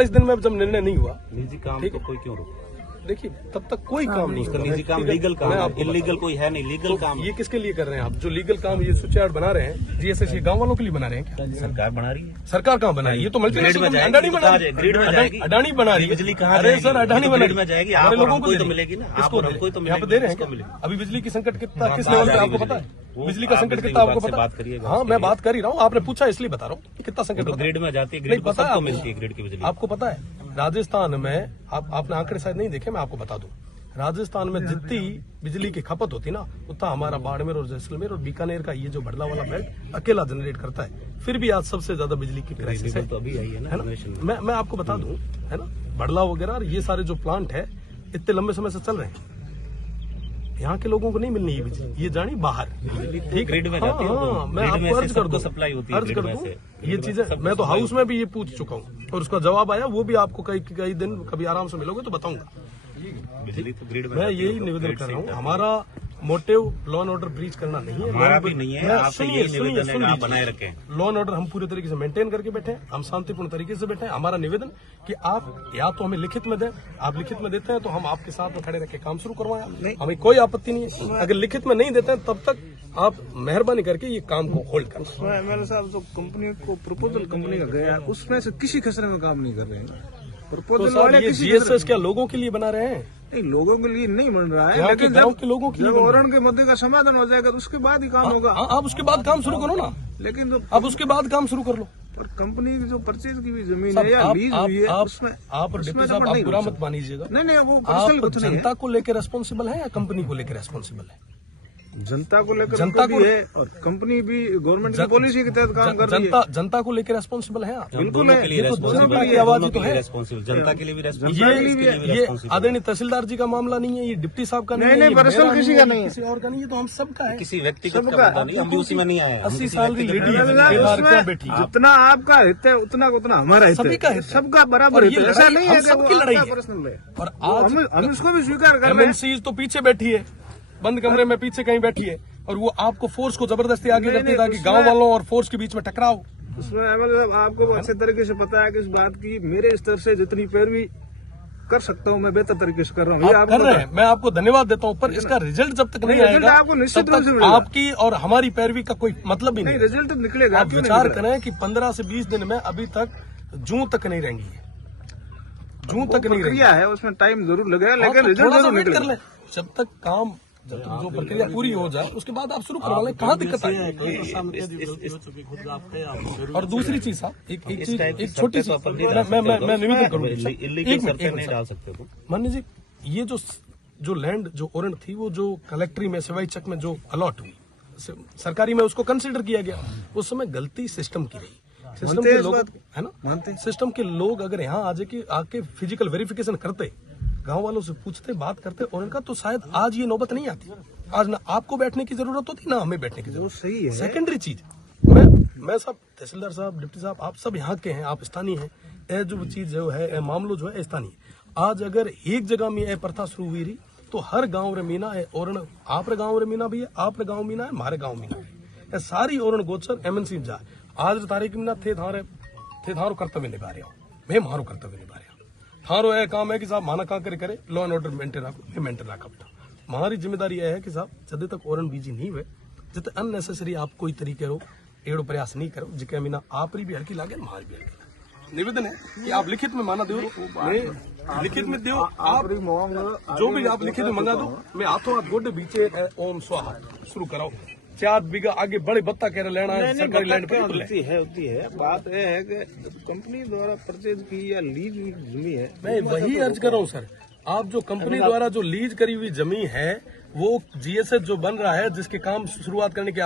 इस दिन में जब निर्णय नहीं हुआ, निजी काम तो कोई क्यों रोके? देखिए तब तक कोई काम नहीं उसका निजी काम लीगल काम है, इलीगल कोई है नहीं, लीगल काम। ये किसके लिए कर रहे हैं आप? जो लीगल काम ये स्विच यार्ड बना रहे हैं जीएसएस गांव वालों के लिए बना रहे हैं क्या? सरकार बना रही है। सरकार कहाँ बना रही है? ये तो मल्टीनेशनल अडानी बना रही है, ग्रिड में जाएगी, अडानी बना रही है। बिजली कहाँ? अरे सर अडानी बना ग्रिड में जाएगी, आप लोगों को तो मिलेगी ना, किसको तो यहाँ पे दे रहे हैं? अभी बिजली की संकट कितना किस लेवल पे आपको पता है? बिजली का संकट कितना आपको पता है? हाँ मैं बात कर ही रहा हूँ, आपने पूछा इसलिए बता रहा हूँ कितना संकट। ग्रिड में जाती है, ग्रिड को सबको मिलती है ग्रिड की बिजली। आपको पता है राजस्थान में, आपने आंकड़े शायद नहीं देखे, मैं आपको बता दूं, राजस्थान में जितनी बिजली की खपत होती ना उतना हमारा बाड़मेर और जैसलमेर और बीकानेर का ये जो भड़ला वाला बेल्ट अकेला जनरेट करता है। फिर भी आज सबसे ज्यादा बिजली की क्राइसिस है। तो अभी आई है ना, मैं आपको बता दूं, है ना, भड़ला वगैरह ये सारे जो प्लांट है इतने लंबे समय से चल रहे हैं। यहाँ के लोगों को नहीं मिलनी है बिजली, ये जानी बाहर, ठीक, ग्रिड में जाती है। हाँ, मैं आपको अर्ज कर दूं, सप्लाई होती है, अर्ज कर दूं ये चीजें। मैं तो हाउस में भी ये पूछ चुका हूँ और उसका जवाब आया, वो भी आपको कई दिन कभी आराम से मिलोगे तो बताऊंगा। बिजली तो ग्रिड में मैं यही निवेदन कर रहा हूँ, हमारा motive law and order breach करना नहीं है, हमारा भी नहीं है, आपसे यही निवेदन है आप बनाए रखें। लॉ एंड ऑर्डर हम पूरे तरीके से मेंटेन करके बैठे हैं, हम शांतिपूर्ण तरीके से बैठे हैं। हमारा निवेदन कि आप या तो हमें लिखित में दें, आप लिखित में देते हैं तो हम आपके साथ में खड़े रख के काम शुरू करवाएं, हमें कोई आपत्ति नहीं है। अगर लिखित में नहीं देते हैं तब तक आप मेहरबानी करके ये काम को होल्ड करें। एमएलए साहब जो कंपनी को प्रपोजल कंपनी का गया उसमें से किसी खसरे में काम नहीं कर रहे हैं। तो साहब ये जीएसएस क्या लोगों के लिए बना रहे हैं? नहीं, लोगों के लिए नहीं बन रहा है, लेकिन गांव के लोगों के लिए जब ओरण के मुद्दे का समाधान हो जाएगा तो उसके बाद ही काम होगा। आप उसके बाद काम शुरू करो ना, लेकिन जो आप उसके बाद काम शुरू कर लो। पर कंपनी की जो परचेज की भी जमीन है या लीज हुई है उसमें आप डिप्टी साहब आप बुरा मत मानिएगा, नहीं वो आप जनता को लेकर रेस्पॉन्सिबल है या कंपनी को लेकर रेस्पॉन्सिबल है? जनता को लेकर जनता को है और कंपनी भी गवर्नमेंट की पॉलिसी के तहत काम कर रही है। जनता को लेकर रेस्पॉन्सिबल है आप? बिल्कुल है, जनता की आवाज तो है, जनता के लिए भी रेस्पॉन्सिबल। ये आदरणीय तहसीलदार जी का मामला नहीं है, ये डिप्टी साहब का नहीं है, पर्सनल किसी का नहीं है, किसी और का नहीं है, तो हम सबका है, किसी व्यक्तिगत का पता नहीं, हम उसी में नहीं आए। 80 साल की लेडी क्या बैठी, जितना आपका हित है उतना हमारा हित सभी का है, सबका बराबर हित है। ऐसा नहीं है सबकी लड़ाई है पर्सनल है और आज हम इसको भी स्वीकार कर रहे हैं। एमएनसी तो पीछे बैठी है, बंद कमरे में पीछे कहीं बैठी है और वो आपको फोर्स को जबरदस्ती आगे करती है ताकि गांव वालों और फोर्स के बीच में टकराव। उसमें मतलब आपको अच्छे तरीके से पता है कि इस बात की मेरे स्तर से जितनी पैरवी कर सकता हूँ मैं बेहतर तरीके से कर रहा हूँ। आप कर रहे हैं, मैं आपको धन्यवाद देता हूँ, पर इसका रिजल्ट जब तक नहीं आएगा आपको निश्चित रूप से आपकी और हमारी पैरवी का कोई मतलब ही नहीं। रिजल्ट निकलेगा। आप विचार करें कि 15 से 20 दिन में अभी तक जून तक नहीं रहेंगी, जून तक नहीं रहेगी है, उसमें टाइम जरूर लगेगा लेकिन रिजल्ट जरूर निकलेगा। जब तक काम जो प्रक्रिया पूरी हो जाए उसके बाद आप शुरू करवा लें, कहाँ दिक्कत है? और दूसरी चीज साहब एक छोटी सी मैं निवेदन करूंगा, मान्य जी, ये जो लैंड जो ओरण थी वो जो कलेक्ट्री में सिवाई चक में जो अलॉट हुई सरकारी में उसको कंसिडर किया गया, उस समय गलती सिस्टम की रही। सिस्टम के लोग है ना, सिस्टम के लोग अगर यहाँ आके फिजिकल वेरिफिकेशन करते, गांव वालों से पूछते, बात करते और उनका, तो शायद आज ये नौबत नहीं आती। आज ना आपको बैठने की जरूरत होती ना हमें बैठने की जरूरत। सही है। सेकेंडरी चीज, मैं सब तहसीलदार साहब, डिप्टी साहब, आप सब यहाँ के हैं, आप स्थानीय हैं, ये जो चीज जो है मामलो जो है स्थानीय। आज अगर एक जगह में प्रथा शुरू हुई रही तो हर गाँव रे मीना है, और आप गाँव रे मीना भी है, आप गाँव मीना है, हमारे गाँव मीना है, सारी और गोचर एमएनसी जाए। आज तारीख मीना थे थारो कर्तव्य निभा रहे हो, मैं मारो कर्तव्य निभा रहा हूँ। थारो यह काम है कि साहब माना का करे लॉ एंड ऑर्डर मेंटेन रखा बेटा। हमारी जिम्मेदारी यह है कि साहब जब तक ओरन बीजी नहीं हुए, जब अननेसेसरी आप कोई तरीके रो एड़ो प्रयास नहीं करो, जिके मीना आप भी हल्की लागे, हमारी भी हल्की। निवेदन है कि आप लिखित में माना दो, लिखित में दो, आप जो भी आप लिखित में मंगा दो, मैं हाथों हाथ गोडे बीचे ओम स्वाहा शुरू कराओ। 4 बीघा आगे बड़े बत्ता कह लेना है सरकारी लैंड पे होती है। बात यह है कि कंपनी द्वारा परचेज की या लीज हुई जमीन है, मैं वही अर्ज कर रहा हूँ सर। आप जो कंपनी द्वारा जो लीज करी हुई जमीन है वो जीएसएस जो बन रहा है, जिसके काम शुरुआत करने के